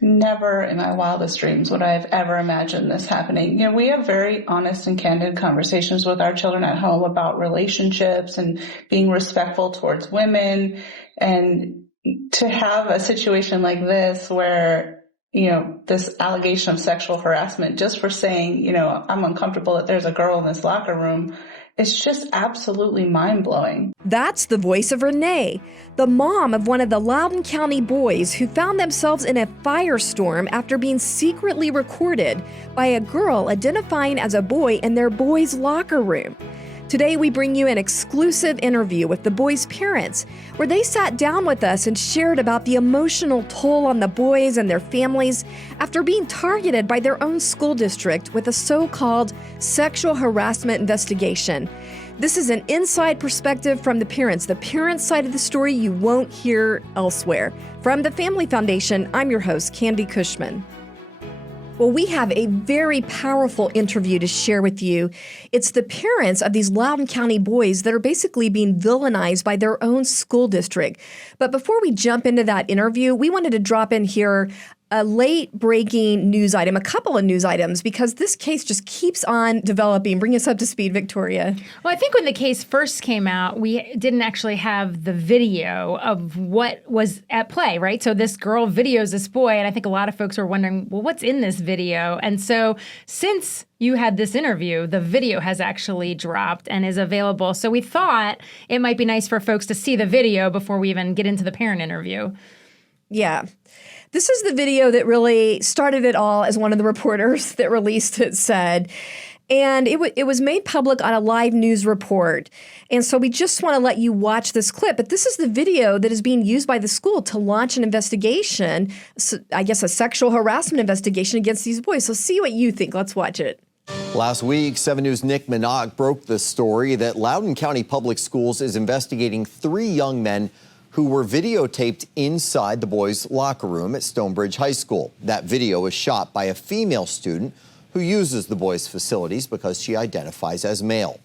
Never in my wildest dreams would I have ever imagined this happening. We have very honest and candid conversations with our children at home about relationships and being respectful towards women. And to have a situation like this where, this allegation of sexual harassment just for saying, I'm uncomfortable that there's a girl in this locker room, it's just absolutely mind-blowing. That's the voice of Renee, the mom of one of the Loudoun County boys who found themselves in a firestorm after being secretly recorded by a girl identifying as a boy in their boys' locker room. Today, we bring you an exclusive interview with the boys' parents, where they sat down with us and shared about the emotional toll on the boys and their families after being targeted by their own school district with a so-called sexual harassment investigation. This is an inside perspective from the parents side of the story you won't hear elsewhere. From the Family Foundation, I'm your host, Candi Cushman. Well, we have a very powerful interview to share with you. It's the parents of these Loudoun County boys that are basically being villainized by their own school district. But before we jump into that interview, we wanted to drop in here a late-breaking news item, a couple of news items, because this case just keeps on developing. Bring us up to speed, Victoria. Well, I think when the case first came out, we didn't actually have the video of what was at play, right? So this girl videos this boy, and I think a lot of folks were wondering, well, what's in this video? And so since you had this interview, the video has actually dropped and is available. So we thought it might be nice for folks to see the video before we even get into the parent interview. Yeah. This is the video that really started it all, as one of the reporters that released it said. And it was made public on a live news report. And so we just want to let you watch this clip. But this is the video that is being used by the school to launch an investigation, I guess a sexual harassment investigation against these boys. So see what you think. Let's watch it. Last week, 7 News' Nick Minogue broke the story that Loudoun County Public Schools is investigating 3 young men who were videotaped inside the boys' locker room at Stonebridge High School. That video was shot by a female student who uses the boys' facilities because she identifies as male.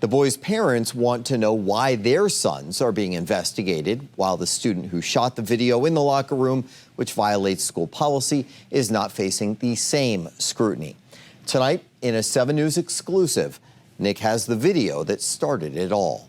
The boys' parents want to know why their sons are being investigated, while the student who shot the video in the locker room, which violates school policy, is not facing the same scrutiny. Tonight, in a 7 News exclusive, Nick has the video that started it all.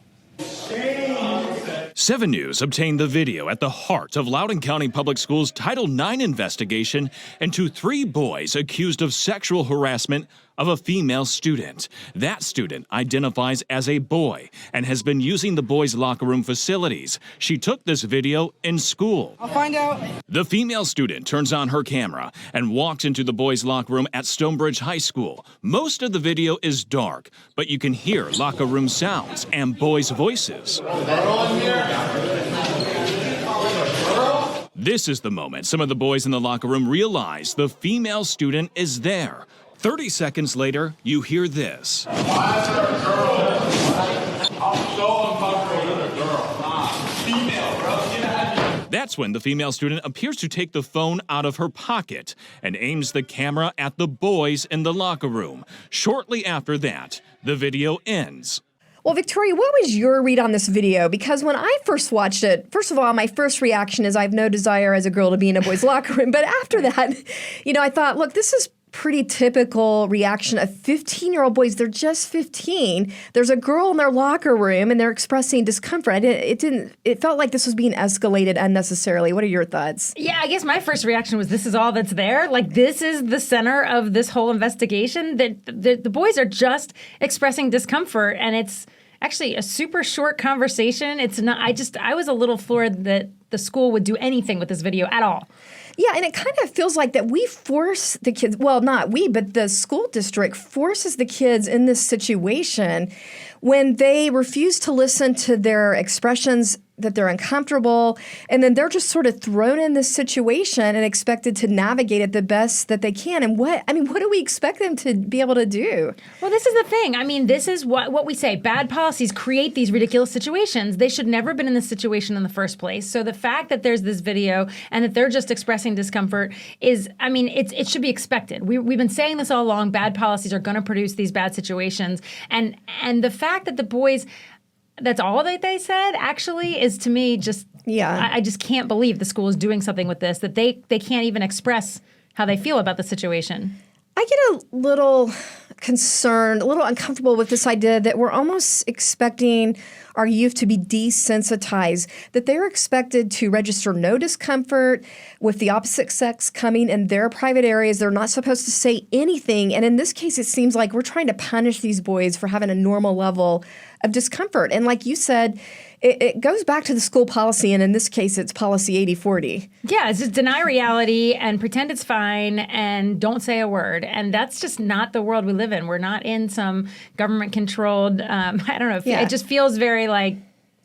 7 News obtained the video at the heart of Loudoun County Public Schools' Title IX investigation into 3 boys accused of sexual harassment of a female student. That student identifies as a boy and has been using the boys' locker room facilities. She took this video in school. I'll find out. The female student turns on her camera and walks into the boys' locker room at Stonebridge High School. Most of the video is dark, but you can hear locker room sounds and boys' voices. This is the moment some of the boys in the locker room realize the female student is there. 30 seconds later, you hear this. That's when the female student appears to take the phone out of her pocket and aims the camera at the boys in the locker room. Shortly after that, the video ends. Well, Victoria, what was your read on this video? Because when I first watched it, first of all, my first reaction is I have no desire as a girl to be in a boys' locker room. But after that, I thought, look, this is pretty typical reaction of 15-year-old boys. They're just 15. There's a girl in their locker room and they're expressing discomfort. It felt like this was being escalated unnecessarily. What are your thoughts? Yeah, I guess my first reaction was this is all that's there. Like, this is the center of this whole investigation, that the boys are just expressing discomfort, and it's actually a super short conversation. It's not, I was a little floored that the school would do anything with this video at all. Yeah, and it kind of feels like that we force the kids, well, not we, but the school district forces the kids in this situation when they refuse to listen to their expressions that they're uncomfortable, and then they're just sort of thrown in this situation and expected to navigate it the best that they can. And what do we expect them to be able to do? Well, this is the thing. I mean, this is what we say. Bad policies create these ridiculous situations. They should never have been in this situation in the first place. So the fact that there's this video and that they're just expressing discomfort is, I mean, it should be expected. We've been saying this all along. Bad policies are going to produce these bad situations. And the fact that the boys, that's all that they said, actually, is to me just Yeah. I just can't believe the school is doing something with this, that they can't even express how they feel about the situation. I get a little concerned, a little uncomfortable with this idea that we're almost expecting our youth to be desensitized, that they're expected to register no discomfort with the opposite sex coming in their private areas. They're not supposed to say anything. And in this case, it seems like we're trying to punish these boys for having a normal level of discomfort. And like you said, it goes back to the school policy, and in this case, it's policy 8040. Yeah, it's just deny reality and pretend it's fine and don't say a word. And that's just not the world we live in. We're not in some government-controlled, I don't know, it just feels very like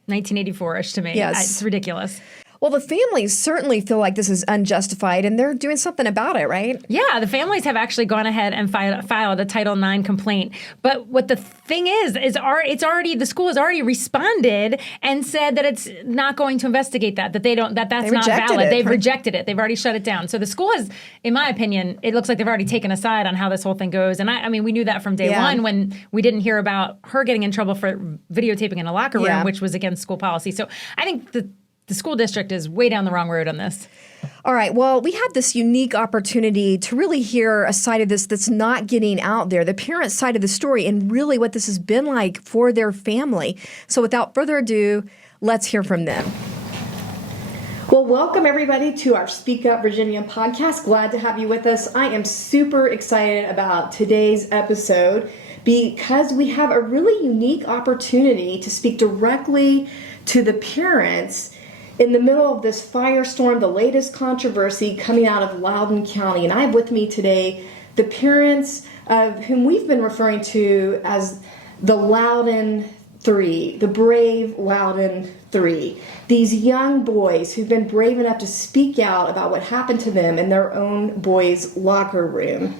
1984-ish to me. Yes. It's ridiculous. Well, the families certainly feel like this is unjustified, and they're doing something about it, right? Yeah, the families have actually gone ahead and filed a Title IX complaint. But what the thing is the school has already responded and said that it's not going to investigate that's not valid. They've rejected it. They've already shut it down. So the school has, in my opinion, it looks like they've already taken a side on how this whole thing goes. And I mean, we knew that from day one when we didn't hear about her getting in trouble for videotaping in a locker room, which was against school policy. So I think the school district is way down the wrong road on this. All right. Well, we had this unique opportunity to really hear a side of this that's not getting out there, the parent side of the story, and really what this has been like for their family. So without further ado, let's hear from them. Well, welcome everybody to our Speak Up Virginia podcast. Glad to have you with us. I am super excited about today's episode because we have a really unique opportunity to speak directly to the parents in the middle of this firestorm, the latest controversy coming out of Loudoun County. And I have with me today the parents of whom we've been referring to as the Loudoun Three, the brave Loudoun Three. These young boys who've been brave enough to speak out about what happened to them in their own boys' locker room.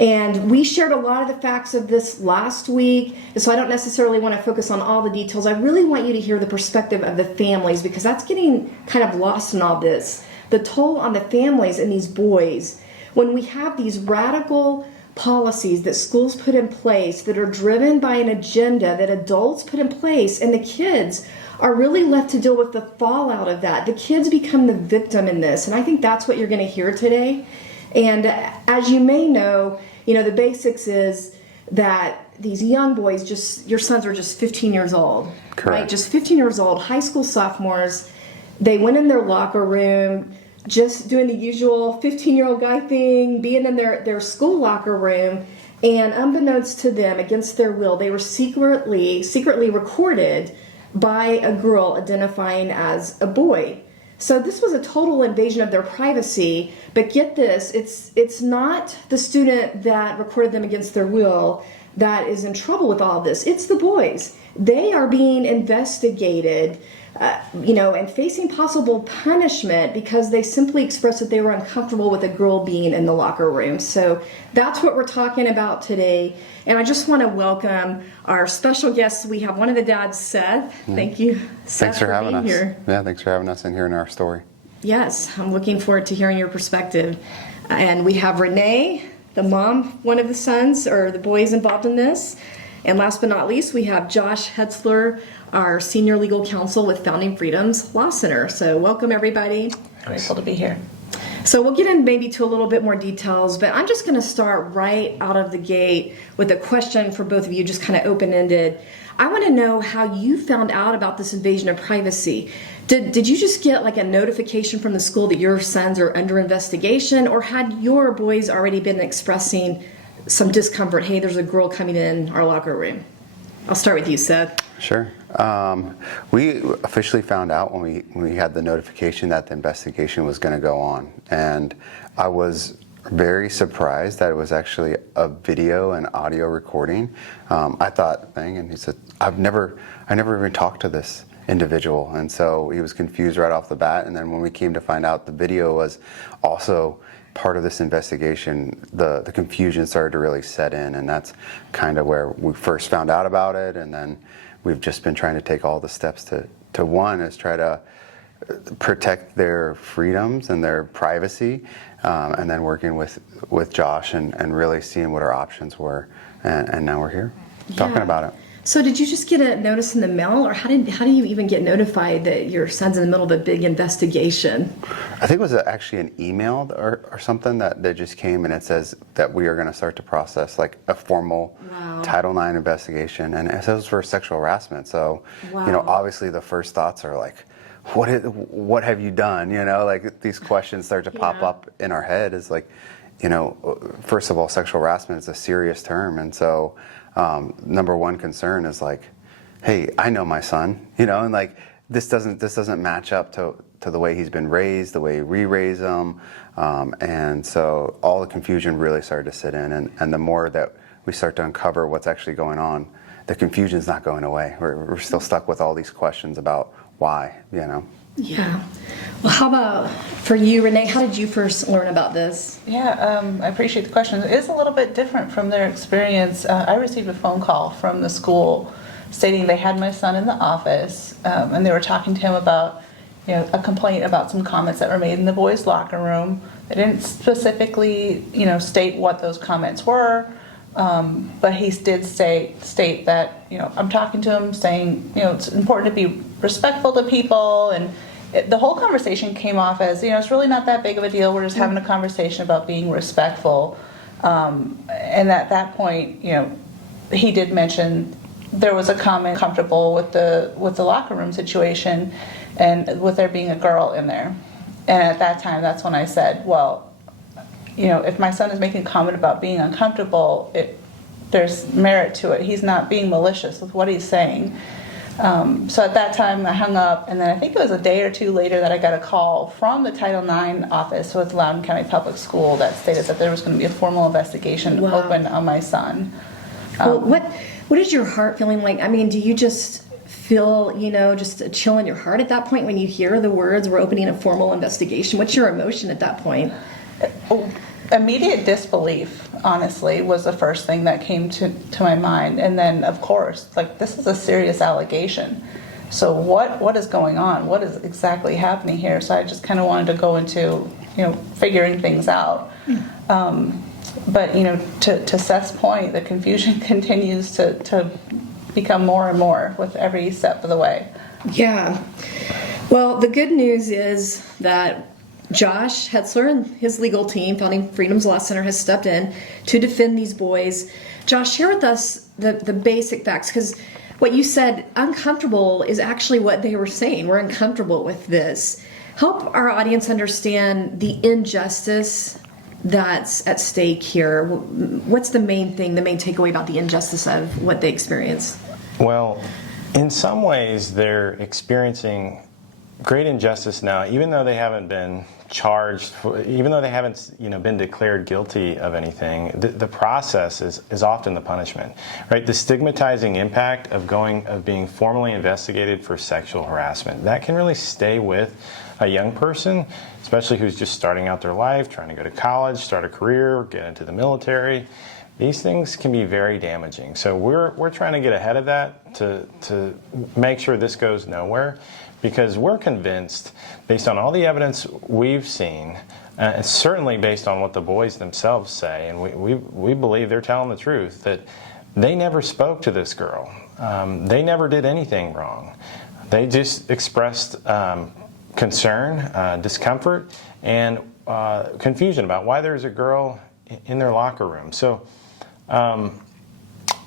And we shared a lot of the facts of this last week, so I don't necessarily want to focus on all the details. I really want you to hear the perspective of the families, because that's getting kind of lost in all this. The toll on the families and these boys, when we have these radical policies that schools put in place that are driven by an agenda that adults put in place, and the kids are really left to deal with the fallout of that. The kids become the victim in this, and I think that's what you're going to hear today. And as you may know, the basics is that these young boys, your sons are just 15 years old. Correct. Right? Just 15 years old, high school sophomores. They went in their locker room, just doing the usual 15-year-old guy thing, being in their school locker room, and unbeknownst to them, against their will, they were secretly recorded by a girl identifying as a boy. So this was a total invasion of their privacy, but get this, it's not the student that recorded them against their will that is in trouble with all of this. It's the boys. They are being investigated, and facing possible punishment because they simply expressed that they were uncomfortable with a girl being in the locker room. So that's what we're talking about today. And I just want to welcome our special guests. We have one of the dads, Seth. Thank you, Seth, thanks for having us here. Yeah, thanks for having us and hearing our story. Yes, I'm looking forward to hearing your perspective. And we have Renee, the mom, one of the sons or the boys involved in this. And last but not least, we have Josh Hetzler, our senior legal counsel with Founding Freedoms Law Center. So welcome, everybody. Grateful to be here. So we'll get in maybe to a little bit more details, but I'm just going to start right out of the gate with a question for both of you, just kind of open-ended. I want to know how you found out about this invasion of privacy. Did you just get like a notification from the school that your sons are under investigation, or had your boys already been expressing some discomfort? Hey, there's a girl coming in our locker room. I'll start with you, Seth. Sure. We officially found out when we had the notification that the investigation was going to go on, and I was very surprised that it was actually a video and audio recording. I thought, and he said, I never even talked to this individual, and so he was confused right off the bat. And then when we came to find out the video was also part of this investigation, the confusion started to really set in, and that's kind of where we first found out about it. And then we've just been trying to take all the steps to one is try to protect their freedoms and their privacy, and then working with Josh and really seeing what our options were, and now we're here talking about it. So did you just get a notice in the mail, or how do you even get notified that your son's in the middle of a big investigation? I think it was actually an email or something that just came, and it says that we are going to start to process like a formal Title IX investigation, and it says for sexual harassment. So, obviously the first thoughts are like, what have you done? Like these questions start to pop up in our head. Is like, first of all, sexual harassment is a serious term, and so. Number one concern is like, hey, I know my son, and like this doesn't match up to the way he's been raised, the way we raise him, and so all the confusion really started to sit in, and the more that we start to uncover what's actually going on, the confusion's not going away. We're still stuck with all these questions about why, Yeah. Well, how about for you, Renee? How did you first learn about this? Yeah, I appreciate the question. It is a little bit different from their experience. I received a phone call from the school stating they had my son in the office, and they were talking to him about, a complaint about some comments that were made in the boys' locker room. They didn't specifically, state what those comments were, but he did state that, I'm talking to him saying, it's important to be respectful to people, and the whole conversation came off as, it's really not that big of a deal. We're just having a conversation about being respectful. And at that point, he did mention there was a comment comfortable with the locker room situation and with there being a girl in there. And at that time, that's when I said, well, if my son is making a comment about being uncomfortable, there's merit to it. He's not being malicious with what he's saying. So at that time, I hung up, and then I think it was a day or two later that I got a call from the Title IX office with Loudoun County Public School that stated that there was going to be a formal investigation open on my son. Well, what is your heart feeling like? I mean, do you just feel, just a chill in your heart at that point when you hear the words, we're opening a formal investigation? What's your emotion at that point? Immediate disbelief, honestly, was the first thing that came to my mind. And then, of course, like, this is a serious allegation. So what is going on? What is exactly happening here? So I just kind of wanted to go into, figuring things out. But, to Seth's point, the confusion continues to become more and more with every step of the way. Yeah. Well, the good news is that Josh Hetzler and his legal team, Founding Freedom's Law Center, has stepped in to defend these boys. Josh, share with us the basic facts, because what you said, uncomfortable, is actually what they were saying. We're uncomfortable with this. Help our audience understand the injustice that's at stake here. What's the main thing, the main takeaway about the injustice of what they experienced? Well, in some ways, they're experiencing great injustice now, even though they haven't been charged, even though they haven't been declared guilty of anything. The process is often the punishment, right? The stigmatizing impact of being formally investigated for sexual harassment, that can really stay with a young person, especially who's just starting out their life, trying to go to college, start a career, get into the military. These things can be very damaging. So we're trying to get ahead of that to make sure this goes nowhere, because we're convinced, based on all the evidence we've seen, and certainly based on what the boys themselves say, and we believe they're telling the truth, that they never spoke to this girl. They never did anything wrong. They just expressed concern, discomfort, and confusion about why there's a girl in their locker room. So, and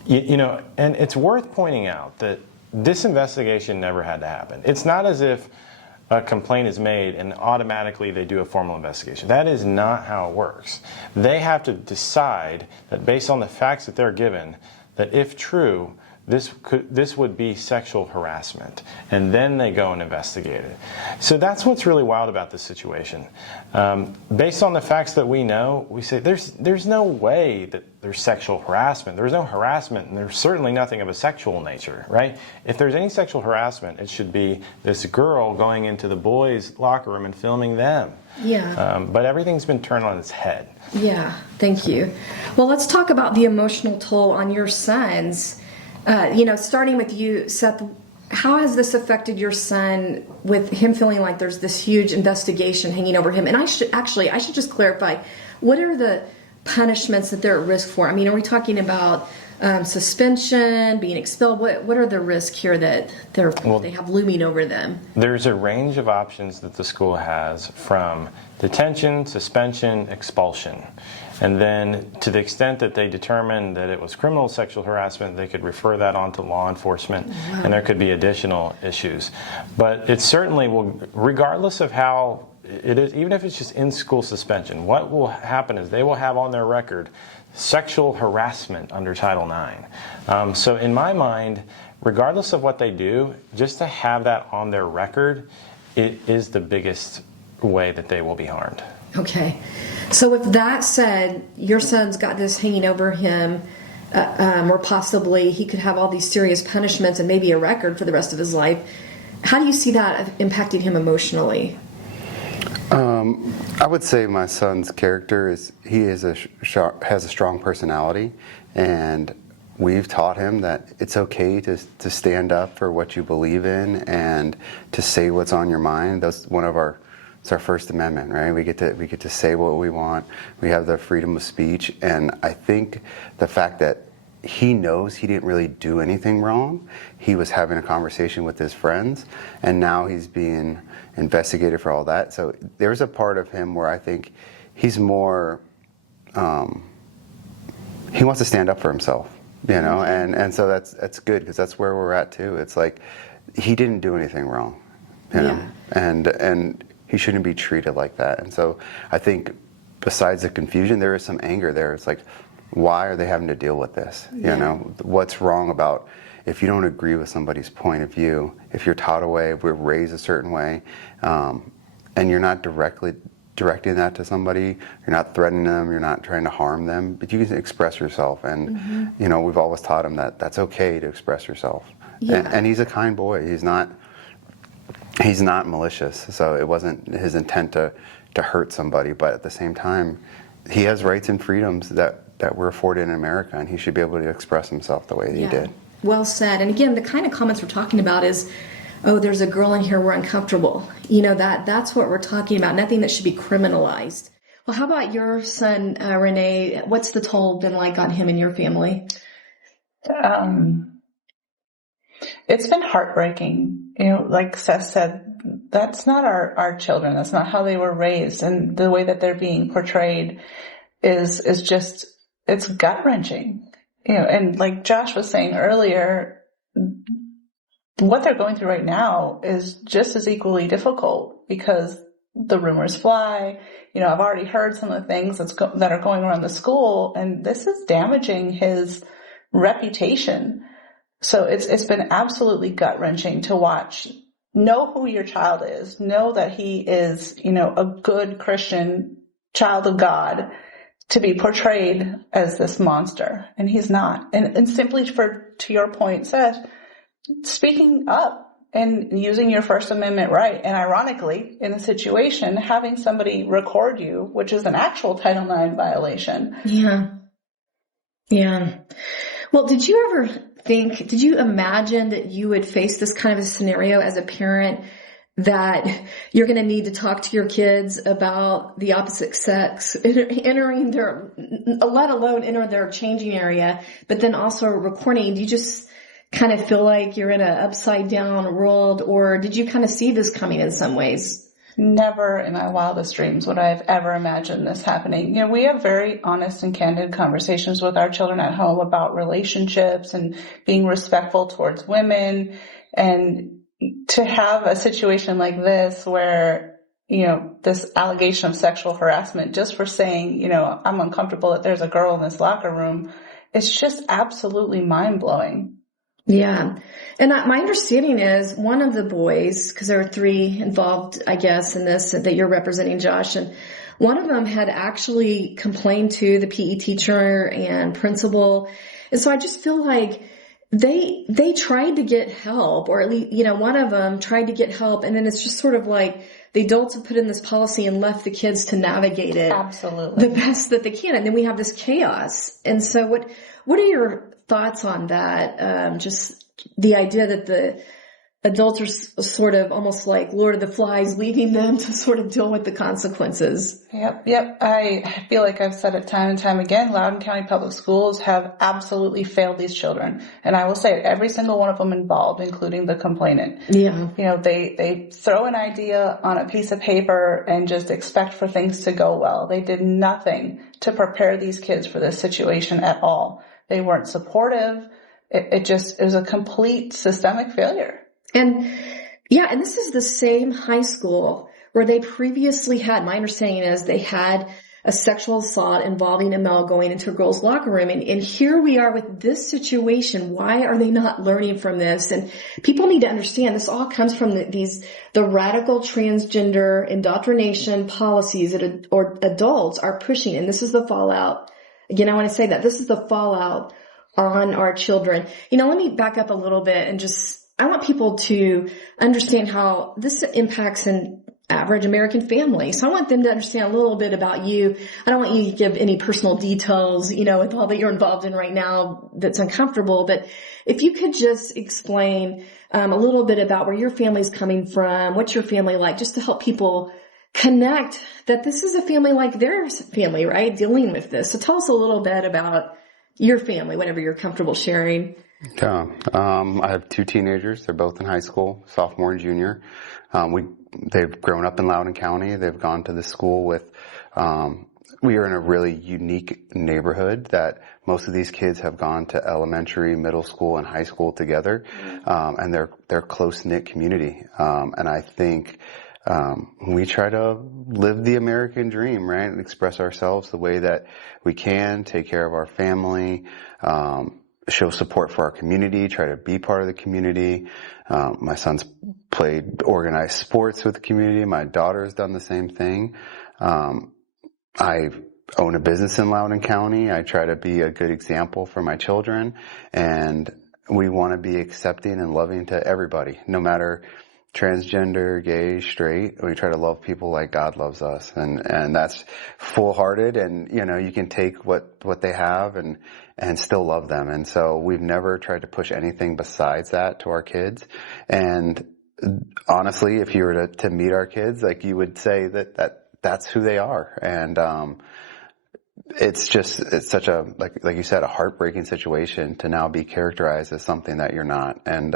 it's worth pointing out that this investigation never had to happen. It's not as if a complaint is made and automatically they do a formal investigation. That is not how it works. They have to decide that, based on the facts that they're given, that if true, this would be sexual harassment, and then they go and investigate it. So that's what's really wild about this situation. Based on the facts that we know, we say there's no way that there's sexual harassment. There's no harassment, and there's certainly nothing of a sexual nature, right? If there's any sexual harassment, it should be this girl going into the boys' locker room and filming them. Yeah. But everything's been turned on its head. Yeah, thank you. Well, let's talk about the emotional toll on your sons. Starting with you, Seth, how has this affected your son, with him feeling like there's this huge investigation hanging over him? And I should just clarify, what are the punishments that they're at risk for? I mean, are we talking about suspension, being expelled? What are the risks here that they have looming over them? There's a range of options that the school has, from detention, suspension, expulsion. And then to the extent that they determine that it was criminal sexual harassment, they could refer that on to law enforcement, and there could be additional issues. But it certainly will, regardless of how it is, even if it's just in-school suspension, what will happen is they will have on their record sexual harassment under Title IX. So in my mind, regardless of what they do, just to have that on their record, it is the biggest way that they will be harmed. Okay. So with that said, your son's got this hanging over him, or possibly he could have all these serious punishments and maybe a record for the rest of his life. How do you see that impacting him emotionally? I would say my son's character has a strong personality, and we've taught him that it's okay to stand up for what you believe in and to say what's on your mind. That's it's our First Amendment, right? We get to say what we want. We have the freedom of speech, and I think the fact that he knows he didn't really do anything wrong. He was having a conversation with his friends, and now he's being investigated for all that. So there's a part of him where I think he's more, he wants to stand up for himself, and so that's good, because that's where we're at too. It's like, he didn't do anything wrong, and he shouldn't be treated like that. And so I think besides the confusion, there is some anger there. It's like, why are they having to deal with this? What's wrong about, if you don't agree with somebody's point of view, if you're taught a way, we're raised a certain way, and you're not directing that to somebody, you're not threatening them, you're not trying to harm them, but you can express yourself. And, we've always taught him that that's okay to express yourself. And he's a kind boy. He's not malicious, so it wasn't his intent to hurt somebody, but at the same time, he has rights and freedoms that we're afforded in America, and he should be able to express himself the way that he did. Well said. And again, the kind of comments we're talking about is, oh, there's a girl in here, we're uncomfortable. That's what we're talking about. Nothing that should be criminalized. Well, how about your son, Renee? What's the toll been like on him and your family? It's been heartbreaking. Like Seth said, that's not our children. That's not how they were raised. And the way that they're being portrayed is just, it's gut-wrenching. And like Josh was saying earlier, what they're going through right now is just as equally difficult, because the rumors fly. I've already heard some of the things that are going around the school, and this is damaging his reputation. So it's been absolutely gut-wrenching to watch. Know who your child is. Know that he is, a good Christian child of God, to be portrayed as this monster, and he's not. And simply to your point, Seth, speaking up and using your First Amendment right, and ironically, in a situation, having somebody record you, which is an actual Title IX violation. Yeah. Well, did you imagine that you would face this kind of a scenario as a parent, that you're going to need to talk to your kids about the opposite sex, entering their, let alone enter their changing area, but then also recording? Do you just kind of feel like you're in an upside down world, or did you kind of see this coming in some ways? Never in my wildest dreams would I have ever imagined this happening. We have very honest and candid conversations with our children at home about relationships and being respectful towards women. And to have a situation like this where, this allegation of sexual harassment just for saying, I'm uncomfortable that there's a girl in this locker room, it's just absolutely mind-blowing. Yeah. And my understanding is one of the boys, because there are three involved, I guess, in this that you're representing, Josh, and one of them had actually complained to the PE teacher and principal. And so I just feel like they tried to get help, or at least, one of them tried to get help. And then it's just sort of like the adults have put in this policy and left the kids to navigate it absolutely the best that they can. And then we have this chaos. And so what are your thoughts on that? Just the idea that adults are sort of almost like Lord of the Flies, leaving them to sort of deal with the consequences. Yep. I feel like I've said it time and time again. Loudoun County Public Schools have absolutely failed these children. And I will say every single one of them involved, including the complainant. Yeah. You know, they throw an idea on a piece of paper and just expect for things to go well. They did nothing to prepare these kids for this situation at all. They weren't supportive. It was a complete systemic failure. And this is the same high school where they previously had, my understanding is they had a sexual assault involving a male going into a girl's locker room. And here we are with this situation. Why are they not learning from this? And people need to understand this all comes from the radical transgender indoctrination policies that adults are pushing. And this is the fallout. Again, I want to say that this is the fallout on our children. Let me back up a little bit and I want people to understand how this impacts an average American family. So I want them to understand a little bit about you. I don't want you to give any personal details, with all that you're involved in right now that's uncomfortable. But if you could just explain a little bit about where your family's coming from, what's your family like, just to help people connect that this is a family like their family, right? Dealing with this. So tell us a little bit about your family, whatever you're comfortable sharing. Yeah, I have two teenagers. They're both in high school, sophomore and junior. They've grown up in Loudoun County. They've gone to the school with, we are in a really unique neighborhood that most of these kids have gone to elementary, middle school, and high school together. And they're close-knit community. And I think, we try to live the American dream, right? And express ourselves the way that we can, take care of our family, show support for our community, try to be part of the community. My son's played organized sports with the community. My daughter's done the same thing. I own a business in Loudoun County. I try to be a good example for my children, and we want to be accepting and loving to everybody, no matter transgender, gay, straight. We try to love people like God loves us, and that's full-hearted, and you can take what they have and still love them. And so we've never tried to push anything besides that to our kids. And honestly, if you were to meet our kids, like, you would say that's who they are. And it's such a, like you said, a heartbreaking situation to now be characterized as something that you're not. And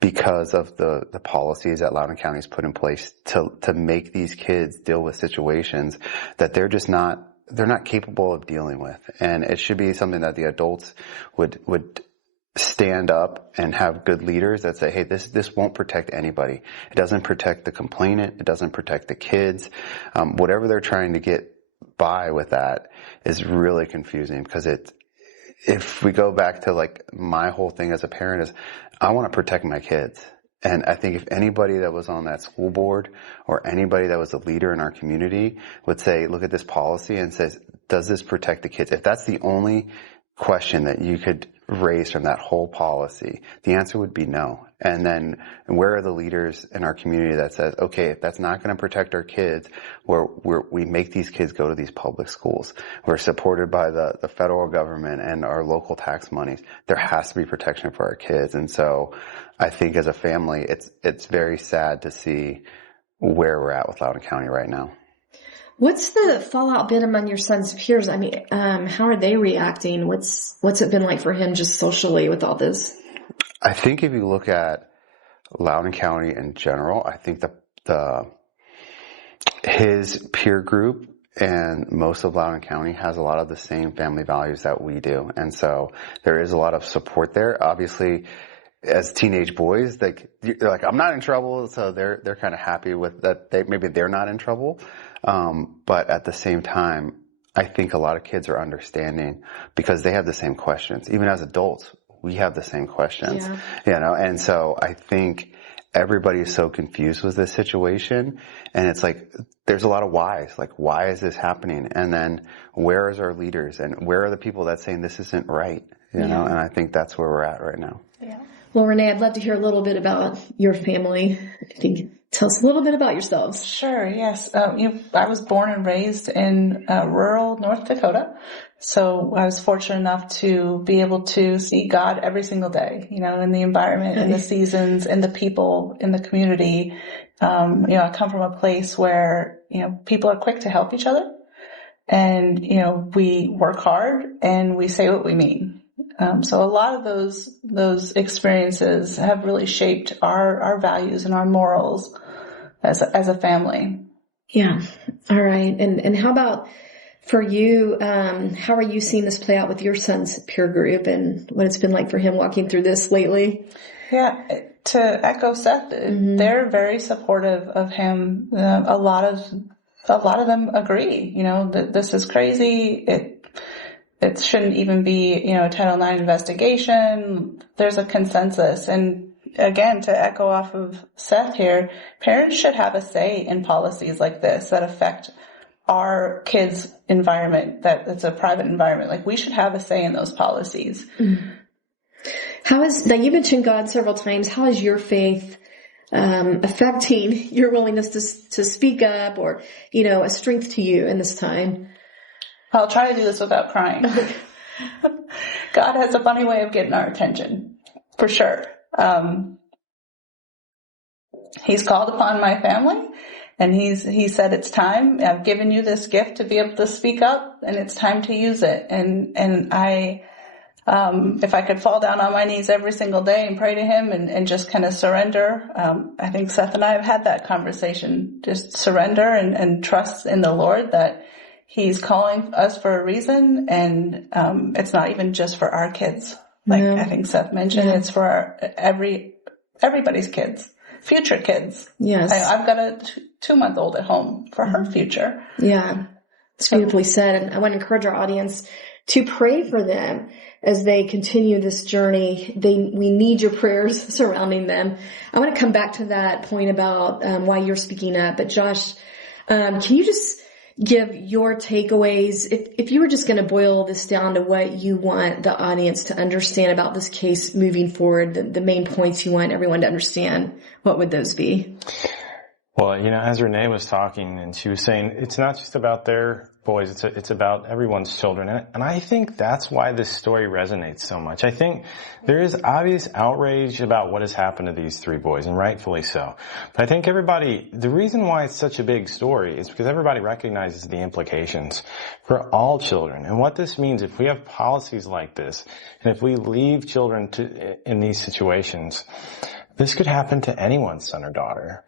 because of the policies that Loudoun County has put in place to make these kids deal with situations that they're not capable of dealing with. And it should be something that the adults would stand up and have good leaders that say, hey, this won't protect anybody. It doesn't protect the complainant. It doesn't protect the kids. Whatever they're trying to get by with that is really confusing, because if we go back to my whole thing as a parent is I want to protect my kids. And I think if anybody that was on that school board or anybody that was a leader in our community would say, look at this policy and says, does this protect the kids? If that's the only question that you could raise from that whole policy, the answer would be no. And then where are the leaders in our community that says, okay, if that's not going to protect our kids, we make these kids go to these public schools. We're supported by the federal government and our local tax monies. There has to be protection for our kids. And so I think as a family, it's very sad to see where we're at with Loudoun County right now. What's the fallout been among your son's peers? I mean, how are they reacting? What's it been like for him just socially with all this? I think if you look at Loudoun County in general, I think his peer group and most of Loudoun County has a lot of the same family values that we do. And so there is a lot of support there. Obviously, as teenage boys, they're like, I'm not in trouble. So they're kind of happy with that. Maybe they're not in trouble. But at the same time, I think a lot of kids are understanding because they have the same questions. Even as adults, we have the same questions, and so I think everybody is so confused with this situation, and it's like, there's a lot of whys, like, why is this happening? And then where is our leaders, and where are the people that saying this isn't right, and I think that's where we're at right now. Yeah. Well, Renee, I'd love to hear a little bit about your family. I think Tell us a little bit about yourselves. Sure, yes. I was born and raised in rural North Dakota. So I was fortunate enough to be able to see God every single day, in the environment, in the seasons, in the people, in the community. I come from a place where, people are quick to help each other. And, we work hard and we say what we mean. So a lot of those experiences have really shaped our values and our morals as a family. Yeah. All right. And how about for you? How are you seeing this play out with your son's peer group and what it's been like for him walking through this lately? Yeah. To echo Seth, they're very supportive of him. A lot of them agree, that this is crazy. It shouldn't even be, a Title IX investigation. There's a consensus. And again, to echo off of Seth here, parents should have a say in policies like this that affect our kids' environment, that it's a private environment. Like, we should have a say in those policies. Mm-hmm. Now you mentioned God several times. How is your faith affecting your willingness to speak up or, a strength to you in this time? I'll try to do this without crying. God has a funny way of getting our attention, for sure. He's called upon my family, and he said, it's time. I've given you this gift to be able to speak up, and it's time to use it. And I, if I could fall down on my knees every single day and pray to him and just kind of surrender, I think Seth and I have had that conversation. Just surrender and trust in the Lord that he's calling us for a reason, and it's not even just for our kids. Like I think Seth mentioned, it's for everybody's kids, future kids. Yes. I've got a 2-month-old at home for her future. Yeah, it's beautifully said. And I want to encourage our audience to pray for them as they continue this journey. We need your prayers surrounding them. I want to come back to that point about why you're speaking up. But Josh, can you just give your takeaways? If you were just going to boil this down to what you want the audience to understand about this case moving forward, the main points you want everyone to understand, what would those be? Well, as Renee was talking, and she was saying, it's not just about their boys, it's about everyone's children. And I think that's why this story resonates so much. I think there is obvious outrage about what has happened to these 3 boys, and rightfully so. But I think the reason why it's such a big story is because everybody recognizes the implications for all children. And what this means, if we have policies like this, and if we leave children in these situations, this could happen to anyone's son or daughter.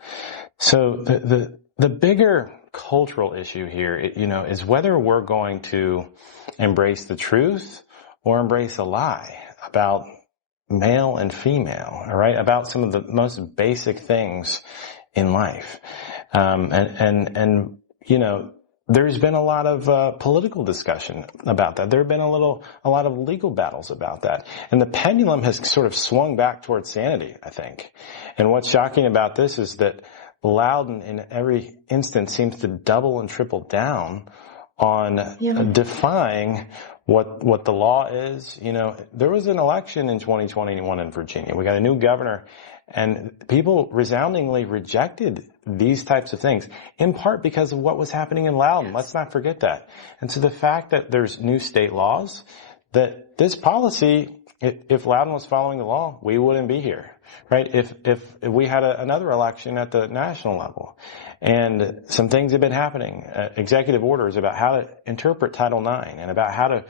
So the bigger cultural issue here, is whether we're going to embrace the truth or embrace a lie about male and female, all right, about some of the most basic things in life. There's been a lot of political discussion about that. There have been a lot of legal battles about that. And the pendulum has sort of swung back towards sanity, I think. And what's shocking about this is that Loudoun in every instance seems to double and triple down on defying what the law is. There was an election in 2021 in Virginia. We got a new governor, and people resoundingly rejected these types of things, in part because of what was happening in Loudoun. Let's not forget that. And so the fact that there's new state laws, that this policy, if Loudoun was following the law, we wouldn't be here. Right? If we had another election at the national level, and some things have been happening, executive orders about how to interpret Title IX and about how to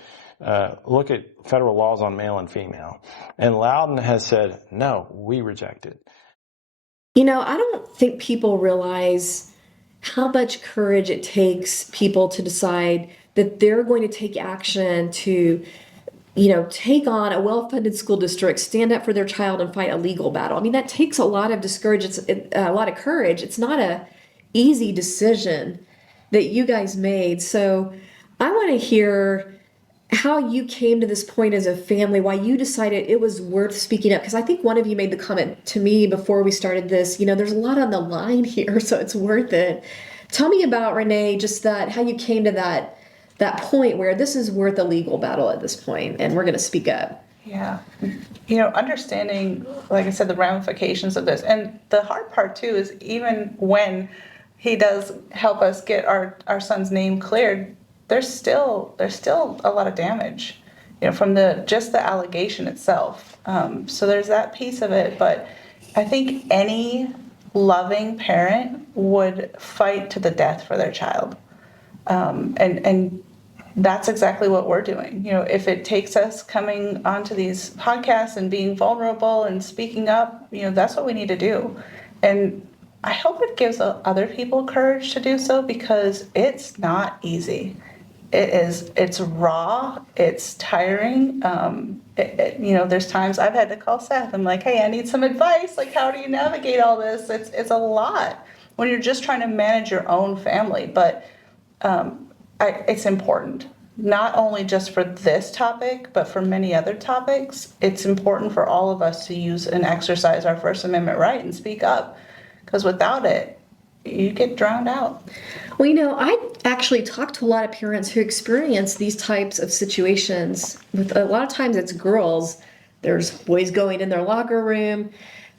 look at federal laws on male and female. And Loudoun has said, no, we reject it. I don't think people realize how much courage it takes people to decide that they're going to take action to take on a well-funded school district, stand up for their child, and fight a legal battle. I mean, that takes a lot of a lot of courage. It's not a easy decision that you guys made. So I want to hear how you came to this point as a family, why you decided it was worth speaking up. Because I think one of you made the comment to me before we started this, there's a lot on the line here, so it's worth it. Tell me about, Renee, just how you came to that point where this is worth a legal battle at this point, and we're going to speak up. Yeah. Understanding, like I said, the ramifications of this. And the hard part, too, is even when he does help us get our son's name cleared, there's still a lot of damage, from just the allegation itself. So there's that piece of it. But I think any loving parent would fight to the death for their child. And that's exactly what we're doing. If it takes us coming onto these podcasts and being vulnerable and speaking up, that's what we need to do. And I hope it gives other people courage to do so, because it's not easy. It's raw, it's tiring. There's times I've had to call Seth. I'm like, hey, I need some advice. Like, how do you navigate all this? It's a lot when you're just trying to manage your own family. But it's important, not only just for this topic, but for many other topics. It's important for all of us to use and exercise our First Amendment right and speak up, because without it, you get drowned out. Well, I actually talk to a lot of parents who experience these types of situations. With a lot of times it's girls. There's boys going in their locker room,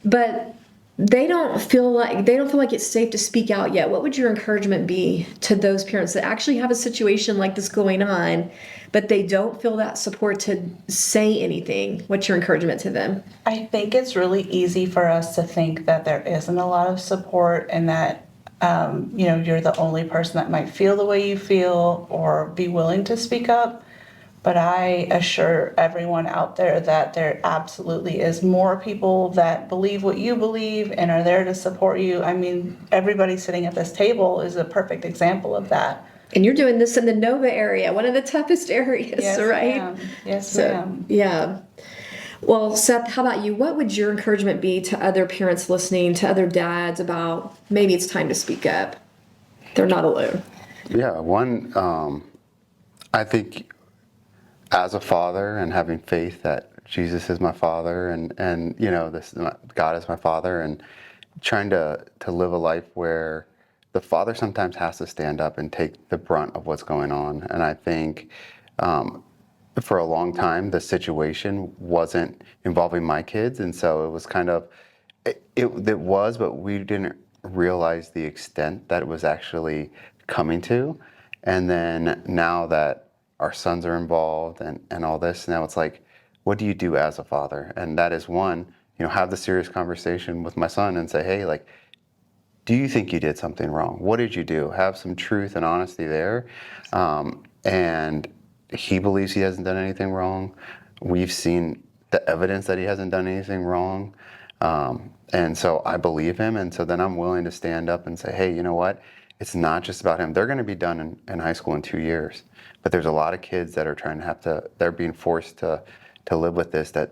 but they don't feel like it's safe to speak out yet. What would your encouragement be to those parents that actually have a situation like this going on, but they don't feel that support to say anything? What's your encouragement to them? I think it's really easy for us to think that there isn't a lot of support, and that you're the only person that might feel the way you feel or be willing to speak up. But I assure everyone out there that there absolutely is more people that believe what you believe and are there to support you. I mean, everybody sitting at this table is a perfect example of that. And you're doing this in the Nova area, one of the toughest areas, Yes, right? Ma'am. Yes, ma'am. Yeah. Well, Seth, how about you? What would your encouragement be to other parents listening, to other dads, about maybe it's time to speak up? They're not alone. Yeah, I think as a father and having faith that Jesus is my father and God is my father, and trying to live a life where the father sometimes has to stand up and take the brunt of what's going on. And I think for a long time, the situation wasn't involving my kids. And so it was kind of, it was, but we didn't realize the extent that it was actually coming to. And then now that our sons are involved and all this, now it's like, what do you do as a father? And that is one, have the serious conversation with my son and say, hey, like, do you think you did something wrong? What did you do? Have some truth and honesty there. And he believes he hasn't done anything wrong. We've seen the evidence that he hasn't done anything wrong. And so I believe him. And so then I'm willing to stand up and say, hey, you know what? It's not just about him. They're going to be done in high school in 2 years. But there's a lot of kids that are they're being forced to live with this that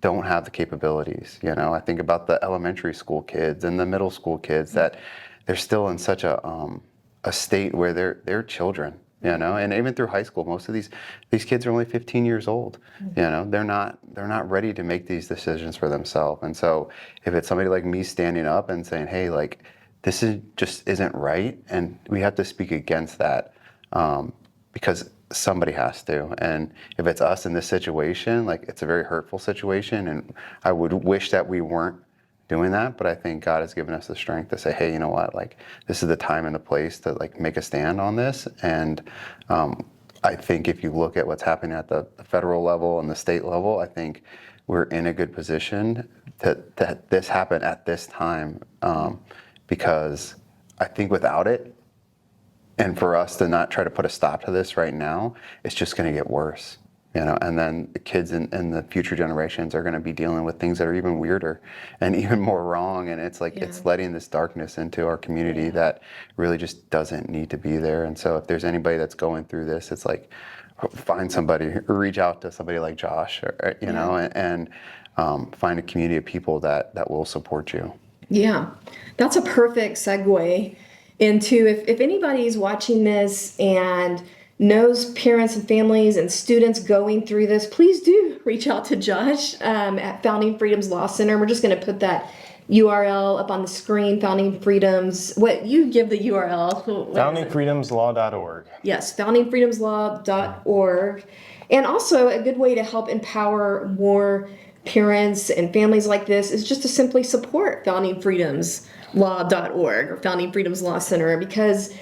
don't have the capabilities. I think about the elementary school kids and the middle school kids that they're still in such a state where they're children, and even through high school, most of these kids are only 15 years old. They're not ready to make these decisions for themselves. And so if it's somebody like me standing up and saying, hey, like, this just isn't right, and we have to speak against that, because somebody has to. And if it's us in this situation, like, it's a very hurtful situation, and I would wish that we weren't doing that, but I think God has given us the strength to say, hey, you know what, like, this is the time and the place to, like, make a stand on this. And I think if you look at what's happening at the federal level and the state level, I think we're in a good position that this happened at this time, because I think without it, and for us to not try to put a stop to this right now, it's just going to get worse, and then the kids and the future generations are going to be dealing with things that are even weirder and even more wrong. And it's like, it's letting this darkness into our community that really just doesn't need to be there. And so if there's anybody that's going through this, it's like, find somebody, reach out to somebody like Josh, or, and find a community of people that will support you. Yeah, that's a perfect segue into if anybody's watching this and knows parents and families and students going through this, please do reach out to Josh at Founding Freedoms Law Center. We're just going to put that URL up on the screen, Founding Freedoms. What you give the URL? FoundingFreedomsLaw.org. Yes, FoundingFreedomsLaw.org. And also a good way to help empower more parents and families like this is just to simply support FoundingFreedomsLaw.org or Founding Freedoms Law Center, because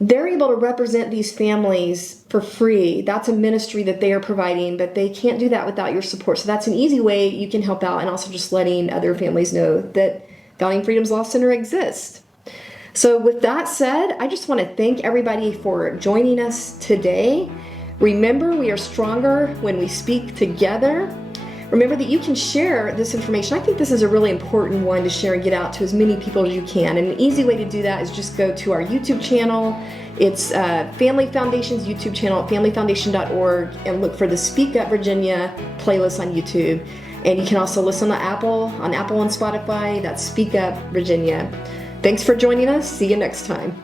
they're able to represent these families for free. That's a ministry that they are providing, but they can't do that without your support. So that's an easy way you can help out, and also just letting other families know that Founding Freedoms Law Center exists. So with that said, I just want to thank everybody for joining us today. Remember, we are stronger when we speak together. Remember that you can share this information. I think this is a really important one to share and get out to as many people as you can. And an easy way to do that is just go to our YouTube channel. It's Family Foundation's YouTube channel at familyfoundation.org, and look for the Speak Up Virginia playlist on YouTube. And you can also listen on Apple and Spotify. That's Speak Up Virginia. Thanks for joining us. See you next time.